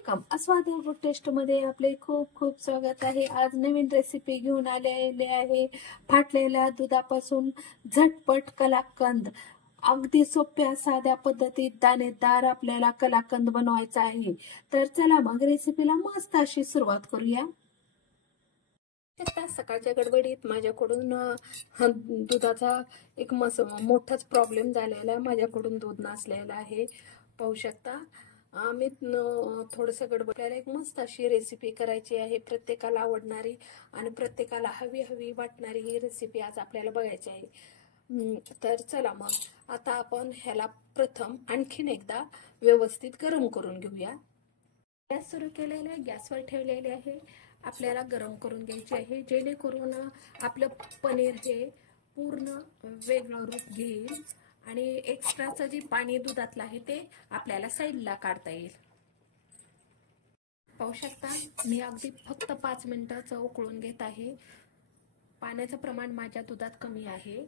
Welcome अस्वाद taste मध्ये आपले खूप खूप स्वागत आहे। आज नवीन रेसिपी घेऊन आलेले आहे। फाटलेल्या दुधापासून झटपट कलाकंद। अगदी सोप्या साध्या पद्धतीत दाणेदार आपल्याला कलाकंद बनवायचा आहे। तर चला मग रेसिपीला मस्त अशी सुरुवात करूया। सकाळच्या गडबडीत माझ्याकडून दुधाचा एक मोठाच प्रॉब्लेम झालेला आहे। माझ्याकडून दूध नसलेला आहे, पाहू शकता। मी थोडंसं गडबडीला एक मस्त अशी रेसिपी करायची आहे, प्रत्येकाला आवडणारी आणि प्रत्येकाला हवी वाटणारी ही रेसिपी आज आपल्याला बघायची आहे। तर चला मग आता आपण ह्याला प्रथम आणखीन एकदा व्यवस्थित गरम करून घेऊया। गॅस सुरू केलेला आहे, गॅसवर ठेवलेले आहे। आपल्याला गरम करून घ्यायचे आहे, जेणेकरून आपलं पनीर हे पूर्ण वेगळं रूप घेईल आणि एक्स्ट्राचं जे पाणी दुधातलं आहे ते आपल्याला साईडला काढता येईल। पाहू शकता मी अगदी फक्त 5 मिनिटाचं उकळून घेत आहे। पाण्याचं प्रमाण माझ्या दुधात कमी आहे,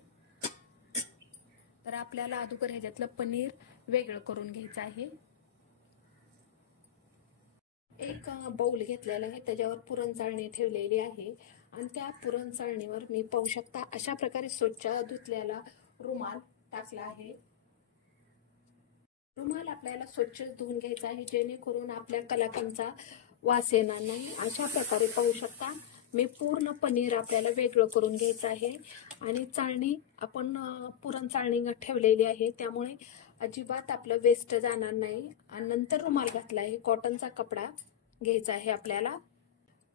तर आपल्याला अगोदर ह्याच्यातलं पनीर वेगळं करून घ्यायचं आहे। एक बाउल घेतलेला आहे, त्याच्यावर पुरण चाळणी ठेवलेली आहे आणि त्या पुरण चाळणीवर मी पाहू शकता अशा प्रकारे स्वच्छ धुतलेला रुमाल टाकला आहे। रुमाल आपल्याला स्वच्छ धुवून घ्यायचा आहे, जेणेकरून आपल्या कलाकंदचा वास येणार नाही। अशा प्रकारे पाहू शकता मी पूर्ण पनीर आपल्याला वेगळं करून घ्यायचं आहे आणि चाळणी आपण पुरण चाळणी ठेवलेली आहे, त्यामुळे अजिबात आपलं वेस्ट जाणार नाही। आणि नंतर रुमाल घातला आहे, कॉटनचा कपडा घ्यायचा आहे आपल्याला।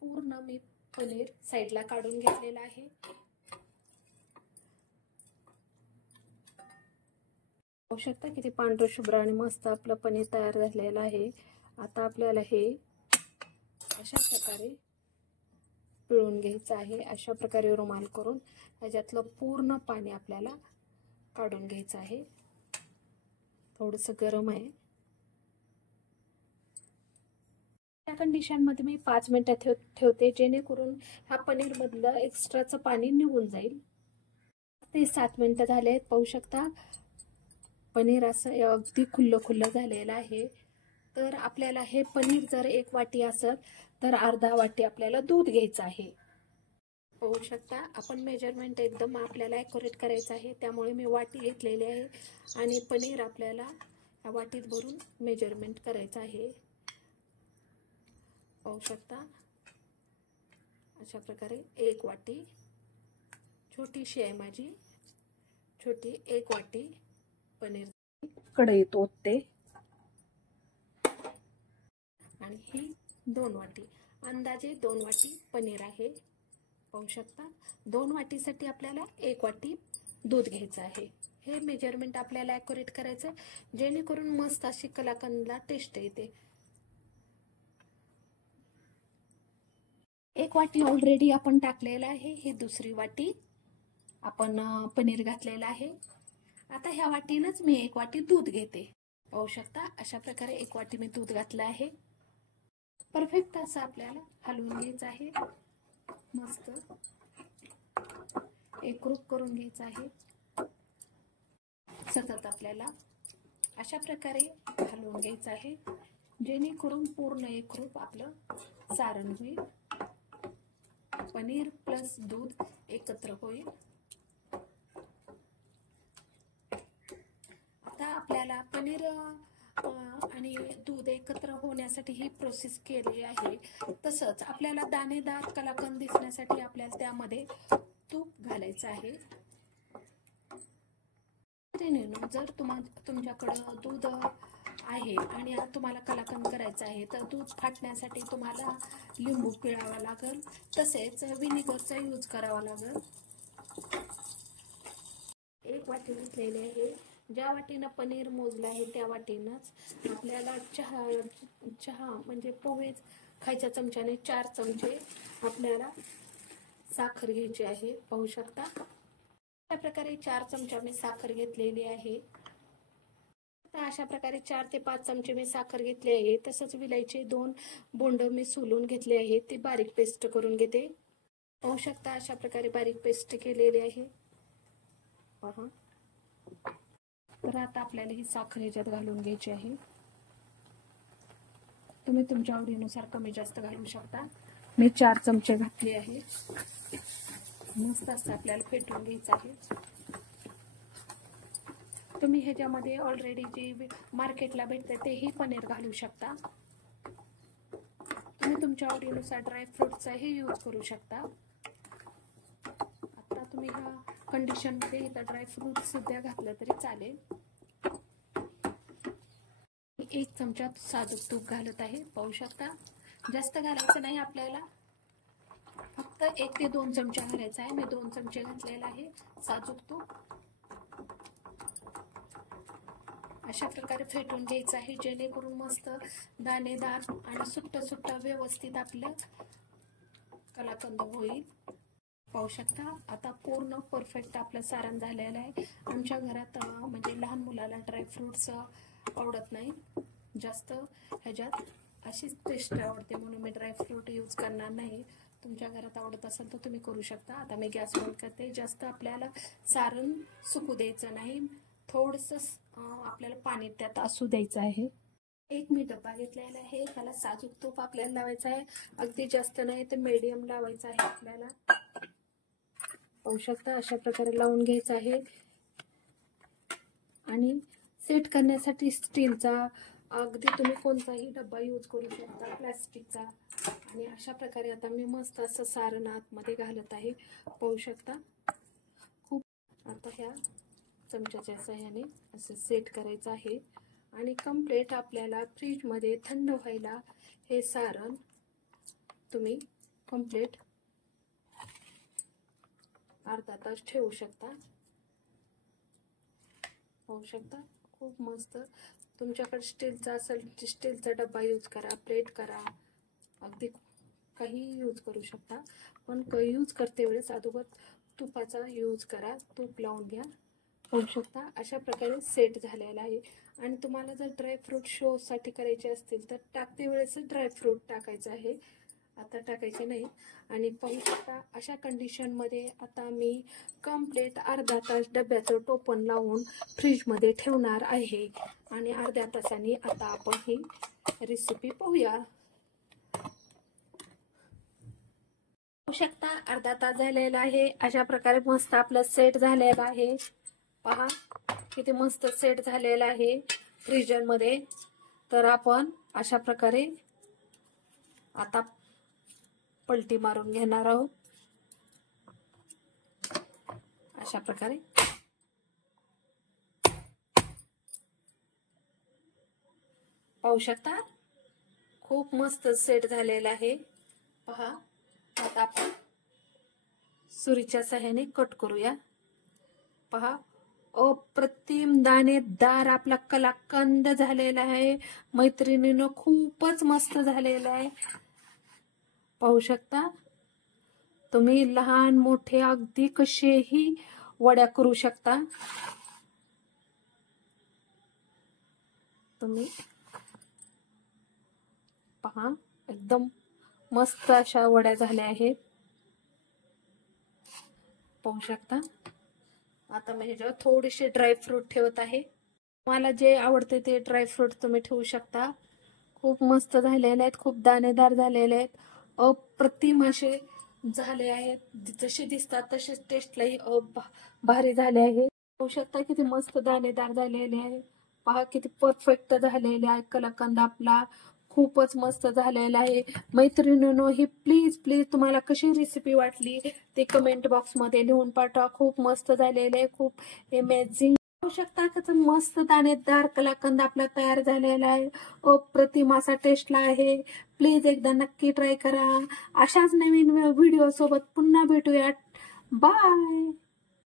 पूर्ण मी पनीर साईडला काढून घेतलेला आहे। पाहू शकता किती पांढरं शुभ्र आणि मस्त आपलं पनीर तयार झालेलं आहे। आता आपल्याला हे अशा प्रकारे पिळून घ्यायचं आहे। अशा प्रकारे रुमाल करून ह्याच्यातलं पूर्ण पाणी आपल्याला काढून घ्यायचं आहे। थोडंसं गरम आहे, त्या कंडिशन मध्ये मी 5 मिनिटं ठेवते, जेणेकरून ह्या पनीर मधलं एक्स्ट्राचं पाणी निघून जाईल। ते 7 मिनिटं झाले आहेत, पाहू शकता पनीर असं अगदी खुल्लं झालेलं आहे। तर आपल्याला हे पनीर जर 1 वाटी असेल तर अर्धा वाटी आपल्याला दूध घ्यायचं आहे। पाहू शकता आपण मेजरमेंट एकदम आपल्याला ॲक्युरेट करायचं आहे, त्यामुळे मी वाटी घेतलेली आहे आणि पनीर आपल्याला या वाटीत भरून मेजरमेंट करायचं आहे। पाहू शकता अशा प्रकारे 1 वाटी, छोटीशी आहे माझी, छोटी 1 वाटी पनीर कढईत ओतते आणि ही 2 वाटी, अंदाजे 2 वाटी पनीर आहे। पाहू शकता 2 वाटीसाठी आपल्याला 1 वाटी दूध घ्यायचं आहे। हे मेजरमेंट आपल्याला ॲक्युरेट करायचं, जेणेकरून मस्त अशी कलाकंदला टेस्ट येते। 1 वाटी ऑलरेडी आपण टाकलेला आहे, ही दुसरी वाटी आपण पनीर घातलेलं आहे। आता ह्या वाटीनच मी 1 वाटी दूध घेते। पाहू शकता अशा प्रकारे 1 वाटी मी दूध घातलं आहे। परफेक्ट असं आपल्याला हलवून घ्यायचं आहे, मस्त एकरूप करून घ्यायचं आहे। सतत आपल्याला अशा प्रकारे हलवून घ्यायचं आहे, जेणेकरून पूर्ण एकरूप आपलं सारण होईल, पनीर प्लस दूध एकत्र होईल। आता आपल्याला पनीर आणि दूध एकत्र होण्यासाठी ही प्रोसेस केली आहे। तसंच आपल्याला दाणेदार कलाकंद दिसण्यासाठी आपल्याला त्यामध्ये तूप घालायचं आहे। जर तुमच्याकडं दूध आहे आणि तुम्हाला कलाकंद करायचं आहे, तर दूध फाटण्यासाठी तुम्हाला लिंबू पिळावा लागेल, तसेच विनेगरचा यूज करावा लागेल। 1 वाटी घेतलेली आहे, ज्या वाटीनं पनीर मोजलं आहे त्या वाटीनंच आपल्याला चहा म्हणजे पोहे खायच्या चमच्याने 4 चमचे आपल्याला साखर घ्यायची आहे। पाहू शकता अशा प्रकारे 4 चमचा मी साखर घेतलेली आहे। अशा प्रकारे 4 ते 5 चमचे मी साखर घेतली आहे। तसंच विलायची 2 बोंड मी सोलून घेतले आहे, ती बारीक पेस्ट करून घेते। पाहू शकता अशा प्रकारे बारीक पेस्ट केलेली आहे, पहा। तर आता आपल्याला ही साखर ह्याच्यात घालून घ्यायची आहे। तुम्ही तुमच्या आवडीनुसार कमी जास्त घालू शकता. मी 4 चमचे घातले आहे. मस्त असं आपल्याला फेटून घ्यायचं आहे. तुम्ही ह्याच्यामध्ये ऑलरेडी जे मार्केटला भेटते तेही पनीर घालू शकता. तुम्ही तुमच्या आवडीनुसार ड्रायफ्रूटचाही यूज करू शकता. आता तुम्ही ह्या कंडिशनमध्ये इथं ड्रायफ्रूट सुद्धा घातलं तरी चालेल. 1 चमचा साजूक तूप घालत आहे. पाहू शकता, जास्त घालायचं नाही आपल्याला, फक्त 1 ते 2 चमचे घालायचं आहे. मी 2 चमचे घातलेला आहे साजूक तूप. अशा प्रकारे फेटून घ्यायचं आहे, जेणेकरून मस्त दाणेदार आणि सुट्ट सुट्ट व्यवस्थित आपलं कलाकंद होईल. पाहू शकता, आता पूर्ण परफेक्ट आपलं सारण झालेलं आहे. आमच्या घरात म्हणजे लहान मुलाला ड्रायफ्रूट्स आवडत नाही जास्त, ह्याच्यात अशीच टेस्ट आवडते म्हणून मी ड्रायफ्रूट यूज करणार नाही. तुमच्या घरात आवडत असेल तर तुम्ही करू शकता. आता मी गॅस बंद करते. जास्त आपल्याला सारण सुकू द्यायचं नाही, थोडंसं आपल्याला पाणी त्यात असू द्यायचं आहे. 1 मी डब्बा घेतलेला आहे. त्याला साजूक तूप आपल्याला लावायचं आहे. अगदी जास्त नाही तर मीडियम लावायचं आहे आपल्याला. पाहू शकता, अशा प्रकारे लावून घ्यायचं आहे. आणि सेट करण्यासाठी स्टीलचा, अगदी तुम्ही कोणताही डब्बा यूज करू शकता, प्लास्टिकचा. आणि अशा प्रकारे आता मी मस्त असं सारण आतमध्ये घालत आहे. पाहू शकता, खूप. आता ह्या चमच्याच्या सहाय्याने असं सेट करायचं आहे. आणि कम्प्लीट आपल्याला फ्रीजमध्ये थंड व्हायला हे सारण तुम्ही कम्प्लीट अर्धा तास ठेवू शकता. पाहू शकता, खूप मस्त. तुमच्याकडे स्टीलचा असेल स्टीलचा डब्बा यूज करा, प्लेट करा, अगदी काही यूज करू शकता. पण यूज करते वेळेस अगोदर तुपाचा यूज करा, तूप लावून घ्या. पाहू शकता, अशा प्रकारे सेट झालेला आहे. आणि तुम्हाला जर ड्रायफ्रूट शोसाठी करायचे असतील तर टाकते वेळेस ड्रायफ्रूट टाकायचं आहे, आता टाकायचे नाही. आणि पाहू शकता, अशा कंडिशनमध्ये आता मी कम्प्लीट अर्धा तास डब्याचं टोपण लावून फ्रीजमध्ये ठेवणार आहे. आणि अर्ध्या तासाने आता आपण ही रेसिपी पाहूया. पाहू शकता, अर्धा तास झालेला आहे. अशा प्रकारे मस्त आपलं सेट झालेलं आहे. पहा किती मस्त सेट झालेलं आहे फ्रीजरमध्ये. तर आपण अशा प्रकारे आता पलटी मारून घेणार आहोत. अशा प्रकारे पाहू शकता, खूप मस्त सेट झालेला आहे. पहा, आता आपण सुरीच्या सहाय्याने कट करूया. पहा, अप्रतिम दाणेदार आपला कलाकंद झालेला आहे. मैत्रिणीनं खूपच मस्त झालेला आहे. पाहू शकता, तुम्ही लहान मोठे अगदी कसेही वड्या करू शकता. तुम्ही पहा, एकदम मस्त अशा वड्या झाल्या आहेत. पाहू शकता, आता मी ह्याच्यावर थोडेसे ड्रायफ्रूट ठेवत आहे. मला जे आवडते ते ड्रायफ्रूट तुम्ही ठेवू शकता. खूप मस्त झालेले आहेत, खूप दाणेदार झालेले आहेत, अप्रतिम असे झाले आहेत. जसे दिसतात तसेच टेस्टलाही भारी झाले आहेत. पाहू शकता किती मस्त दाणेदार झालेले आहे. पहा किती परफेक्ट झालेले आहे. कलाकंद आपला खूपच मस्त झालेला आहे. मैत्रिणींनो, ही प्लीज तुम्हाला कशी रेसिपी वाटली ते कमेंट बॉक्स मध्ये लिहून पाठवा. खूप मस्त झालेले आहे, खूप अमेझिंग. पाहू शकता कसं मस्त दाणेदार कलाकंद आपला तयार झालेला आहे. अप्रतिम असा टेस्टला आहे. प्लीज एकदा नक्की ट्राय करा. अशाच नवीन व्हिडिओ सोबत पुन्हा भेटूया. बाय.